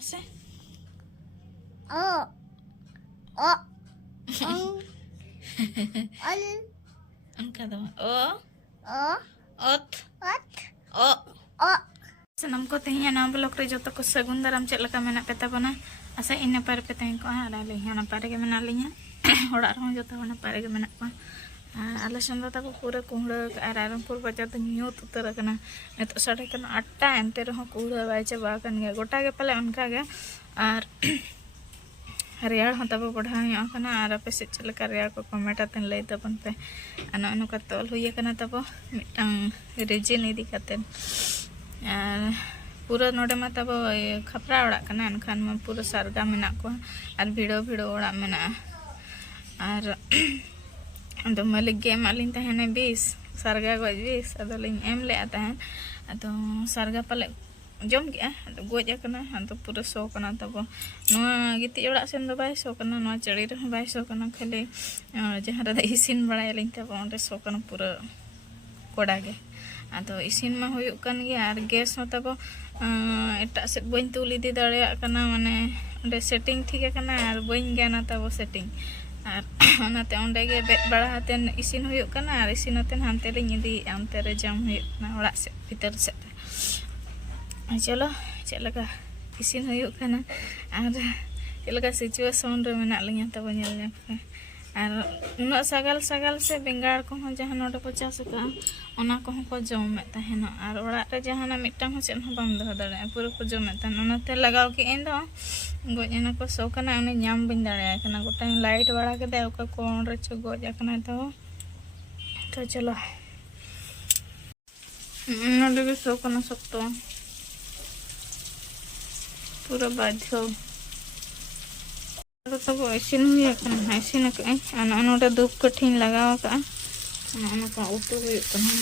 Masa? Oh. Oh. Al. Angka dong. Oh. Oh. Ot. What? Oh. Oh. Sanam ko tehnya na blog re joto ko sagun daram chet leka mena peta bana asa inna par peta ko ara le hana par ge mena linya orak rong joto na par ge mena ko ala sanda ta ko pura kuhra araranpur bajar to nyut utar kana eto sade kana 8 ente rho kuhra bai chaba kan ge gota ge pale onka ge ar रेयाड़ हाँ तब बढ़ा kana ar ape se chele ka रेयाड़ को comment आते लई तबन पे अन अनु का तोल हुई kana तब मिटang रीजन इदी काते पूरा नोडे मा तब खपरा ओड़ा kana एनखान मा पूरा सारगा मेना को आर भिड़ो भिड़ो ओड़ा मेना आर अदो मलिक गेम आलिन तहने 20 सारगा गज 20 अदो लिन एम ले आता है अदो सारगा पले जम गया अदो गोज kana अदो पूरा सो kana तब नोआ गिति ओड़ा सेन दो बाय सो kana नोआ चड़ी रे बाय सो kana खाली जहां रे इसिन बड़ाय लिन तब ओंडे सो kana पूरा कोड़ा गे अदो इसिन मा हुयुक कान गे आर गैस हो तब एटा से बइन तुल इदी दाड़े kana माने ओंडे सेटिंग ठीक kana आर बइन गाना तब सेटिंग आर ओनाते ओंडे गे बेट बड़ा हतेन इसिन हुयुक kana आर इसिन हतेन हानते रे इदी अंते रे जम हुयुक kana ओड़ा से भीतर से चलो चलका इसिन हुयुक kana आर चलका सिचुएशन रे मेना लिया तब नेल ने आर उना सगल सगल से बेंगाड़ को जहां नोडे को चास का ओना को को जमे तहन आर ओड़ा रे जहां मिटटांग हो चेन बम दो दाड़े पूरा को जमे तहन ओनाते लगाव के इन दो गोजना को सो kana उनी नाम बिन दाड़े kana गोटा लाइट बड़ा के दे ओका कोन रे छ गोजा kana तो चलो नोडे के सो kana सकतो पूरा बाध्यो तब इसिन हुई kana इसिन के अन नोडे धूप कठिन लगाव का अन का उतु हुई kana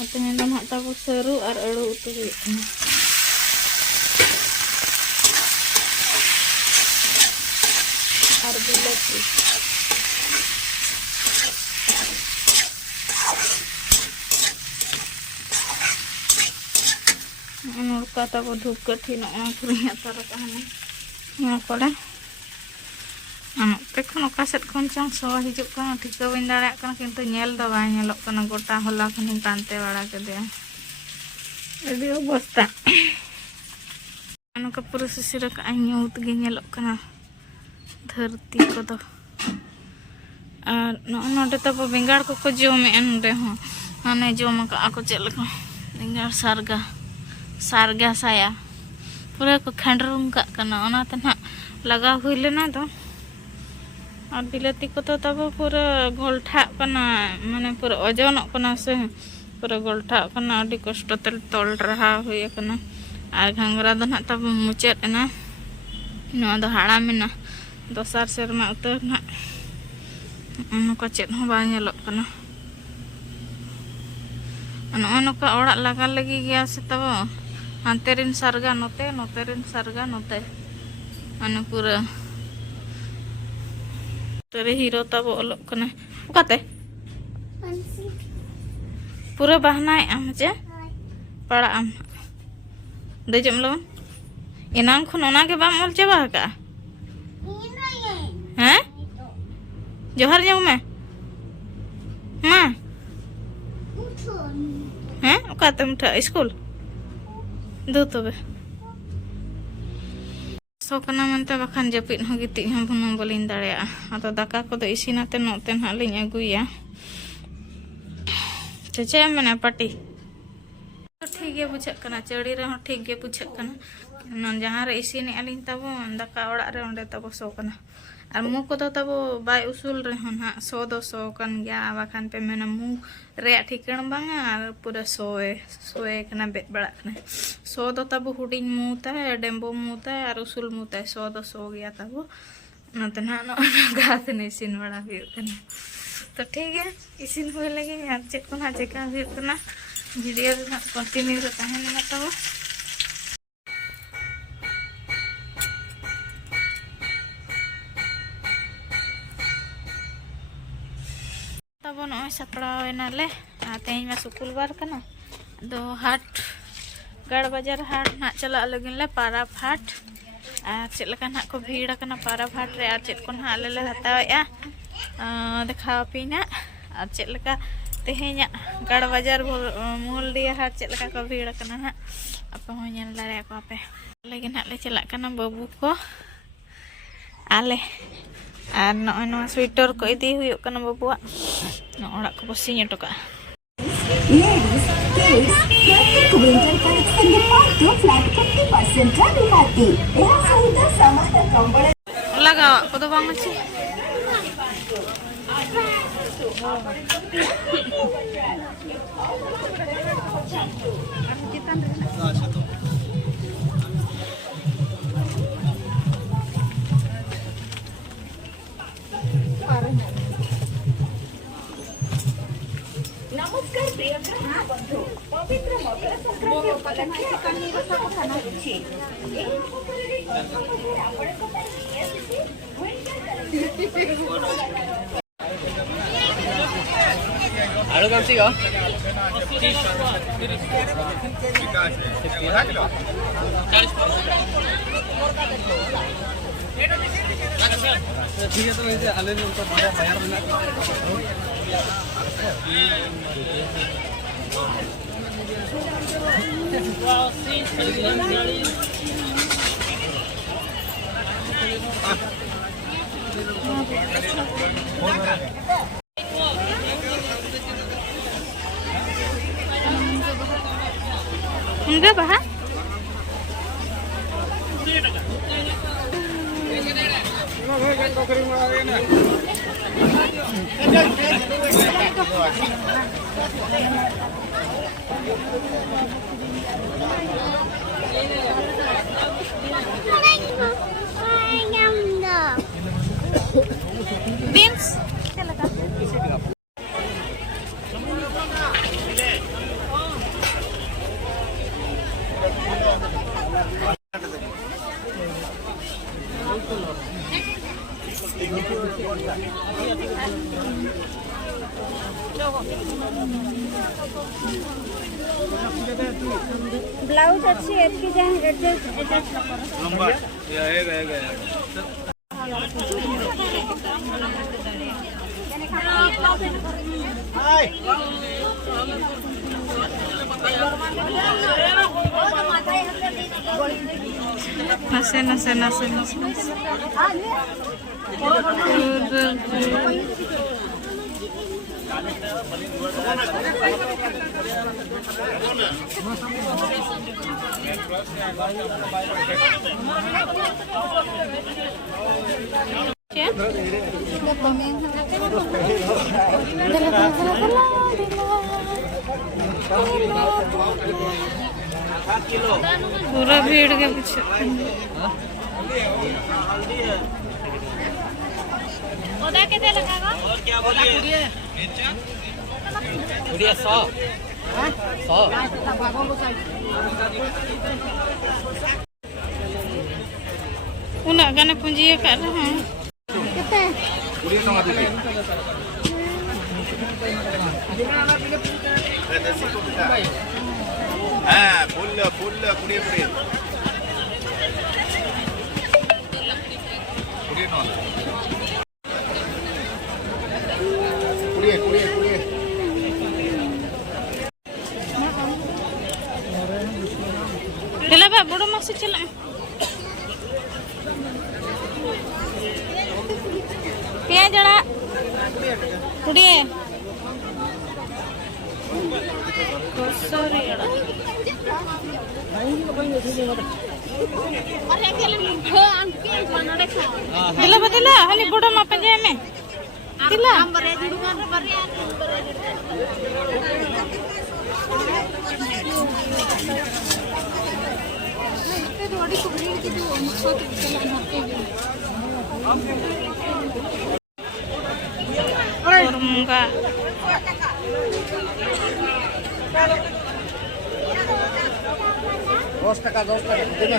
अतने दम हता को सरू और अड़ू उतु हुई kana और बिलाती का तब धूप कठिन पुरिया तर कहने यहाँ पड़े पेखन ओका सेट खन चंग सो हिजुक kana ठिका बइन दाड़ा kana किंतु नेल द बाय नेलोक kana गोटा होला खनि पानते बड़ा के दे एदी अवस्था अनु का पूरा सिसिर का न्यूत गे नेलोक kana धरती को दो और नोडे तब बेंगाड़ को जमे नोडे हो माने जम का को चलका बेंगाड़ सारगा सारगा साया पूरा को खंडरूम का kana ओनाते ना लगा हुई लेना तो और बिलाती को तो तब पूरा गोलठा kana माने पूरा ओजन kana से पूरा गोलठा kana अडी कष्ट तोल रहा हुई kana और घांगरा दो ना तब मुचेत ना नो दो हाड़ा मेना दोसार सेरमा उतर ना अनु को चेत हो बा नेलोक kana अनु का ओड़ा लगा लगी गया से तब हांतेरिन सारगा नोते नोतेरिन सारगा नोते अनु पूरा तेरे हीरो तब ओलोक kana ओकाते पूरा बहनाय आम जे पड़ा आम देजम लो इनाम खन ओना के बाम ओल चबा का हैं जोहर जाऊ में मां हैं ओकाते मुठा स्कूल दो तबे सो kana मनते बखान जपित हो गिति हम बुनो बोलिन दाड़े आतो दाका को दो इसिनाते नोते ना लिन अगुया चे मने पार्टी तो ठीक गे बुझा kana चड़ी रे हो ठीक गे बुझा kana नन जहां रे इसिन आलिन तब दाका ओड़ा रे ओंडे तब सो kana और मु को तो तब बाय उसूल रे हो ना सो दो सो कन गया बखान पे मेना मु रे ठिकण बांगा और पूरा सोए kana बेट बड़ा kana सो दो तब हुडिंग मुता है डेम्बो मुता है और उसूल मुता है सो दो सो गया तब नते ना नो गात ने इसिन बड़ा हुई kana तो ठीक है इसिन हुए लगे यार चेक को ना चेका हुई kana वीडियो ना कंटिन्यू रे तहन ना तब नॉय सपड़ा ले तेज में शुक्रवार kana दो हाट गढ़ बाजार हाट ना चला लगिन ले पाराब हाट और चेक लका ना को भीड़ करना पाराब हाट रे और चेक को ना ले हतावेआ देखाव पीना और चेक लका तेहेኛ गढ़ बाजार मुलडिया हाट चेक लका को भीड़ करना ना apa mau nyel dari aku apa lagi nak le celak kana babu ko ale no sweater ko idi huyuk kana babu no orak ko posisinya to kak Ladies, kids, प्रत्येक winter collection के पास 2 flat 50% रियायती यह सहित समाधान कंबल lagaw ko to bang sih नमस्कार प्रिय ग्राहक बंधु पवित्र मकर संक्रांति उपलक्षे कन्नी रसा खाना होछि एही उपकरणे आपनको ପାଇଁ ନିଆଯିଛି आलू कम सी गो ठीक है तो वैसे आलू तो बड़ा बाजार में enggak bah beans ब्लाउज अच्छी एतकी जाए एडजस्ट नंबर या है हाय nasi पूरा भीड़ के पीछे ओदा कितने लगागा और क्या बोलिए 100 उन्हें गाने पूंजी कर रहे हैं कितने फुल कुड़िए चला बा बड़ो मस्त चला प्याज जड़ा कुड़िए कोसरी जड़ा दिला बदला हले बड़ो मा पंजे में दिला मुंगा 10 টাকা দেনা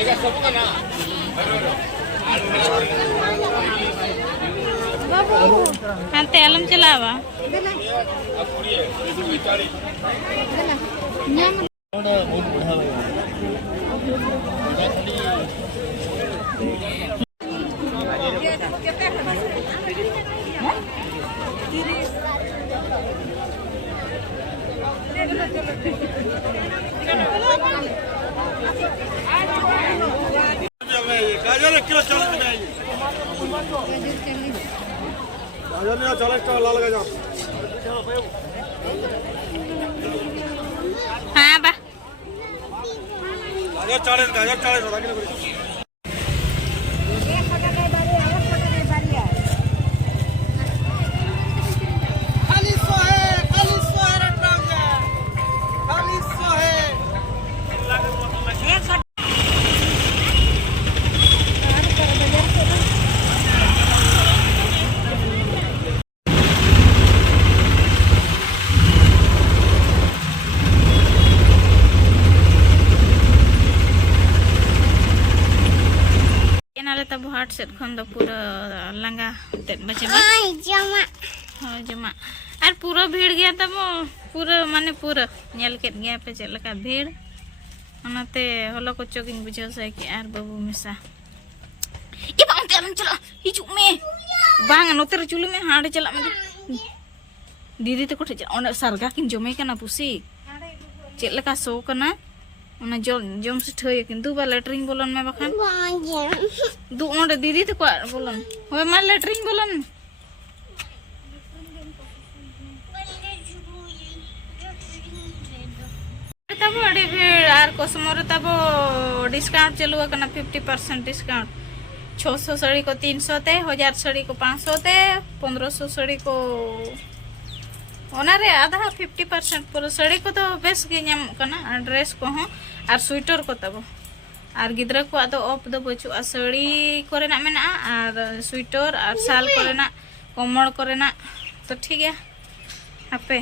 এগা সব না बाबू अंते आलम चलावा बहुत बढ़िया लगा गाजर किलो 40 में आएगी गाजर ने 40 का लाल गाजर हाँ बा गाजर 40 बता किलो तब हाट सेट खन दो पूरा लंगा तेज बचे जमा हाँ जमा और पूरा भीड़ गया तब पूरा माने पूरा नेल के गया पे चल का भीड़ ओनाते हलो को चोकिंग बुझाव से कि आर बाबू मिसा ये बांग तेरन चला हिजू में बांग नोते चुली में हाड़ चला में दीदी ते कोठे चला सरगा किन जमे कना पुसी चेल का सो कना ओना जम से ठय किन दु बा लेटरिंग बोलन में बखान दु ओंडे दीदी ते को बोलन होय मा लेटरिंग बोलन तब अड़ी भीड़ आर कोसमोर तब डिस्काउंट चलुआ कना 50% डिस्काउंट 600 साड़ी को 300 ते 1000 साड़ी को 500 ते 1500 साड़ी को ओनारे आधा 50% पूरा साड़ी को तो बेस गे नाम कना ड्रेस को हो और स्वेटर को तब और गिद्रा को आदो ऑफ दो बचुआ साड़ी कोरेना मेना और स्वेटर और साल कोरेना कमर कोरेना तो ठीक है आपे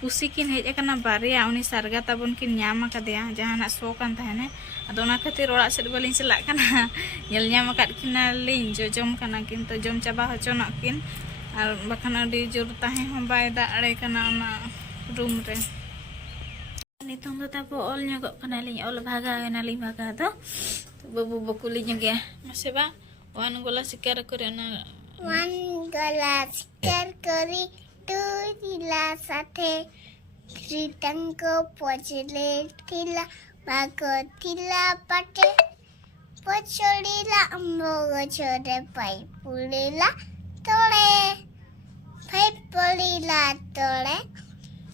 पुसी किन हेज कना बारिया उनी सरगा तबन किन न्यामा कदिया जहाना सो कान तहने अदो ना खातिर ओड़ा सेड बलिन चला कना येल न्यामा काट किना लिन जम कना किन तो जम चाबा हचोना किन और बखान अड़ी जोर ताहे हम बाय दाड़े कना ना रूम रे नितों तो तब ऑल न्योगो कना लिन ऑल भागा गना लिन भागा तो बाबू बकुली न्योगे मसे बा वन गोला शिकार करे ना वन गला शिकार करी तू दिला साथे श्रीतंको पचले थिला बाको थिला पाटे पछड़ीला अम्बो गछरे पाई पुड़ीला तोड़े फाई पड़ीला तोड़े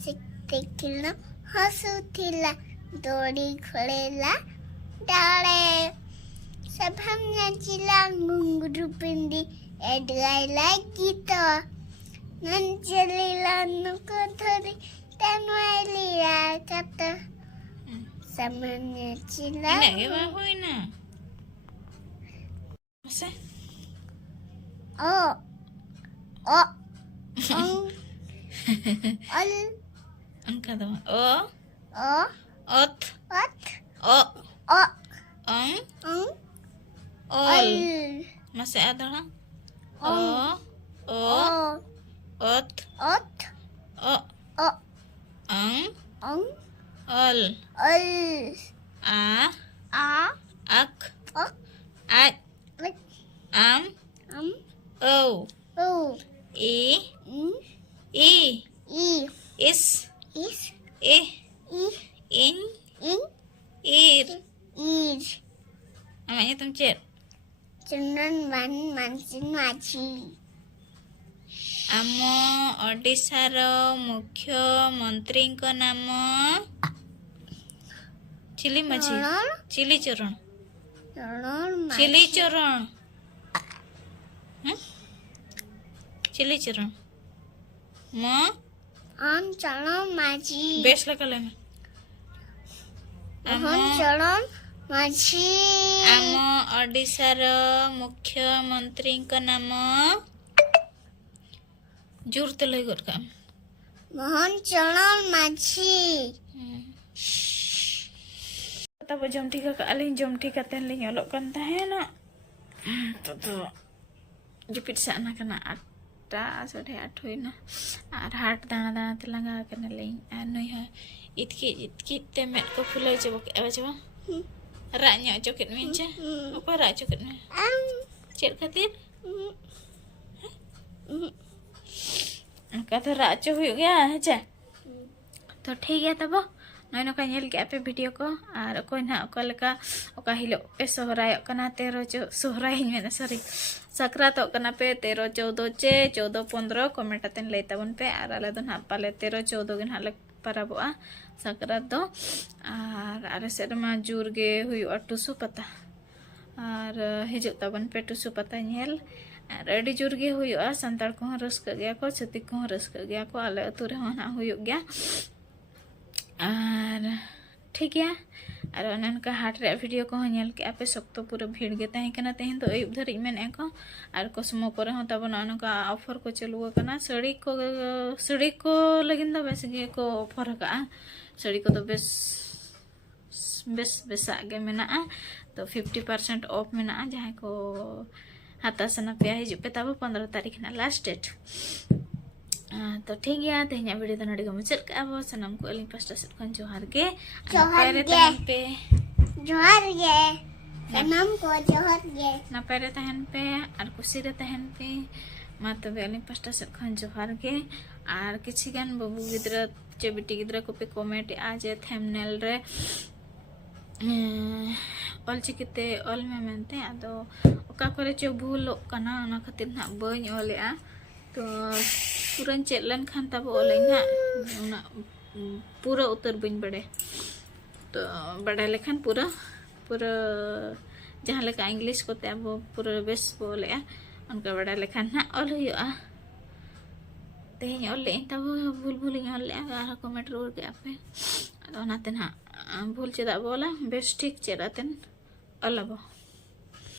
सिक्ते खिलना हसू थिला दौड़ी खड़ेला डाले सब हम नाचिला घुंघरू पिंदी एडगाइला गीत नंजलीला नुको थोड़ी तनवाइलिया कत सामान्य चिला इने के बा होई ना मसे ओ ओ अल अंका दो ओ ओ ओत अत ओ ओ अंग अल ओल मसे आदड़ा ओ ओ ओ ओत अत ओ ओ अंग अंग ओल अल आ आ अक ओ आ लक आम ओ ओ ई इन ई ई इस इस ए ई इन इन ईर ईर namanya tuh cek चंदन वन मानसिन माची ଆମ ଓଡ଼ିଶାର ମୁଖ୍ୟମନ୍ତ୍ରୀଙ୍କ ନାମ ଚିଲି ମାଝୀ ଚିଲି ଚରଣ ଚିଲି ଚରଣ ଚିଲି ଚରଣ म चरण माझी बेस लगा चरण माझी ଆମ ଓଡ଼ିଶାର ମୁଖ୍ୟମନ୍ତ୍ରୀଙ୍କ ନାମ जोर ते लई गोर काम मोहन चरण माझी तब जमटी का अलिंग जमटी का तेन लिंग ओलो कन तहेना तो जुपिट साना कना 8 8:30 होइना आर हाट दाना दाना ते लंगा कना लिंग आ नई है इतकी ते मेट को फुलाई चबो के आवा चबा रान्या चोकेट में चे ऊपर रा चोकेट में चेर खातिर कथा राचो हुई गया है चे तो ठीक है तब नय नका नेल के पे वीडियो को और कोई ना ओका हिलो पे सोहराय कना 13 चो सोहराय में सॉरी सक्रात कना पे 13 14 चे 14 15 कमेंट अतन ले तबन पे और आले दो ना पाले 13 14 गे हाले paraboa सक्रात दो और आले सेरमा जुर गे हुई टुसु पता और हिजु तबन पे टुसु पता नेल और अड़ी जुर गे हुई संताड़ को रस्क गया को छतिक को रस्क गया को आले अतु रे होना हुई गया और ठीक है और उनका हाट रे वीडियो को नेल के आपे सख्त पूरा भीड़ गे तहे कना तेहन तो अयुब धरी मेने को और कोसमो करे हो तबन उनका ऑफर को चलु कना साड़ी को लगिन दो बेस गे को ऑफर का साड़ी को तो बेस गे मेना तो 50% ऑफ मेना जहां को हाथा सना पे हिजु पे तब 15 तारीख ना लास्ट डेट तो ठीक है तेहना वीडियो तो नडी को मुचद का अब सनम को अली पास्टा सेट खन जोहार गे पे जोहार गे सनम को जोहार गे ना पेरे तहन पे और कुसी रे तहन पे मा तो अली पास्टा सेट खन जोहार गे और किछि गान बाबू गिद्रा चे बेटी गिद्रा को पे कमेंट आज थंबनेल रे ऑल चिकिते ऑल में मेनते आदो ओका करे चे भूल कना ना खातिर ना बई ऑलेआ तो पूरा चेलन खान तब ओलेना पूरा उतर बन बड़े तो बड़ा लेखन पूरा जहाँ लेका इंग्लिश को ते अब पूरा बेस बोले उनका बड़ा लेखन ना ऑल हुआ तेहन ऑल ले तब भूल ऑल ले कमेंट रोड के आपे ना भूल चेदा बोला बेस ठीक चेदातेन ऑल अब